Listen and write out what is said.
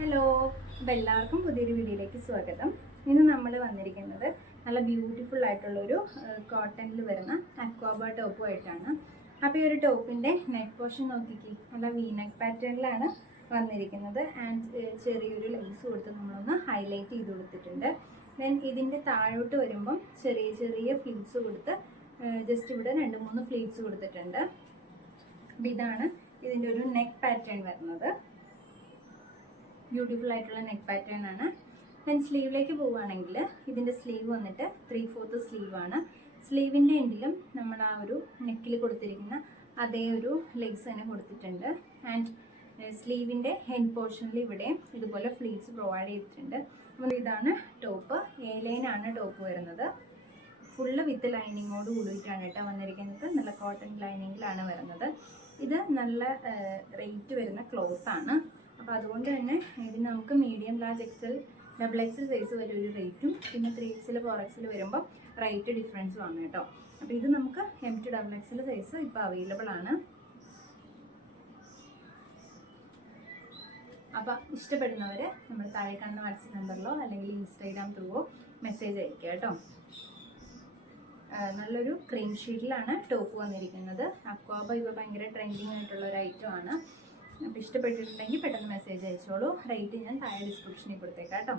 Hello, അപ്പോൾ എല്ലാവർക്കും പുതിയൊരു വീഡിയോയിലേക്ക് സ്വാഗതം. ഇന്ന് നമ്മൾ വന്നിരിക്കുന്നത് നല്ല ബ്യൂട്ടിഫുൾ ആയിട്ടുള്ളൊരു കോട്ടണിൽ വരുന്ന അക്വാബ ടോപ്പുമായിട്ടാണ്. അപ്പോൾ ഈ ഒരു ടോപ്പിൻ്റെ നെക്ക് പോർഷൻ നോക്കിക്കേ, നല്ല വീനെക്ക് പാറ്റേണിലാണ് വന്നിരിക്കുന്നത്. ആൻഡ് ചെറിയൊരു ലൈസ് കൊടുത്ത് നമ്മളൊന്ന് ഹൈലൈറ്റ് ചെയ്ത് കൊടുത്തിട്ടുണ്ട്. ദെൻ ഇതിൻ്റെ താഴോട്ട് വരുമ്പം ചെറിയ ചെറിയ ഫ്ലീറ്റ്സ് കൊടുത്ത് ജസ്റ്റ് ഇവിടെ 2-3 ഫ്ലീറ്റ്സ് കൊടുത്തിട്ടുണ്ട്. അപ്പോൾ ഇതാണ് ഇതിൻ്റെ ഒരു നെക്ക് പാറ്റേൺ വരുന്നത്. ബ്യൂട്ടിഫുൾ ആയിട്ടുള്ള നെക്ക് പാറ്റേൺ ആണ്. ദെൻ സ്ലീവിലേക്ക് പോവുകയാണെങ്കിൽ ഇതിൻ്റെ സ്ലീവ് വന്നിട്ട് 3/4 സ്ലീവാണ്. സ്ലീവിൻ്റെ എൻഡിലും നമ്മൾ ആ ഒരു നെക്കിൽ കൊടുത്തിരിക്കുന്ന അതേ ഒരു ലെഗ്സ് തന്നെ കൊടുത്തിട്ടുണ്ട്. ആൻഡ് സ്ലീവിൻ്റെ ഹെഡ് പോർഷനിൽ ഇവിടെ ഇതുപോലെ ഫ്ലീറ്റ്സ് പ്രൊവൈഡ് ചെയ്തിട്ടുണ്ട്. അപ്പോൾ ഇതാണ് ടോപ്പ്. ലൈനാണ് ടോപ്പ് വരുന്നത്. ഫുള്ള് വിത്ത് ലൈനിങ്ങോട് കൂടിയിട്ടാണ് കേട്ടോ വന്നിരിക്കുന്നത്. നല്ല കോട്ടൺ ലൈനിങ്ങിലാണ് വരുന്നത്. ഇത് നല്ല റേറ്റ് വരുന്ന ക്ലോത്താണ്. അപ്പോൾ അതുകൊണ്ട് തന്നെ ഇതിന് നമുക്ക് medium, large, XL, XXL size വരെ ഒരു റേറ്റും പിന്നെ 3XL 4XL വരുമ്പോൾ റേറ്റ് ഡിഫറൻസും ആണ് കേട്ടോ. അപ്പോൾ ഇത് നമുക്ക് M to XXL സൈസ് ഇപ്പോൾ അവൈലബിൾ ആണ്. അപ്പോൾ ഇഷ്ടപ്പെടുന്നവർ നമ്മൾ താഴെ കാണുന്ന വാട്സപ്പ് നമ്പറിലോ അല്ലെങ്കിൽ ഇൻസ്റ്റാഗ്രാം ത്രൂവോ മെസ്സേജ് അയക്കുക കേട്ടോ. നല്ലൊരു ക്രീം ഷീറ്റിലാണ് ടോപ്പ് വന്നിരിക്കുന്നത്. അക്വാബ ഇപ്പോൾ ഭയങ്കര ട്രെൻഡിങ് ആയിട്ടുള്ള ഒരു ഐറ്റം ആണ്. അപ്പോൾ ഇഷ്ടപ്പെട്ടിട്ടുണ്ടെങ്കിൽ പെട്ടെന്ന് മെസ്സേജ് അയച്ചോളൂ. റേറ്റ് ഞാൻ താഴെ ഡിസ്ക്രിപ്ഷനിൽ കൊടുത്തേക്കാം കേട്ടോ.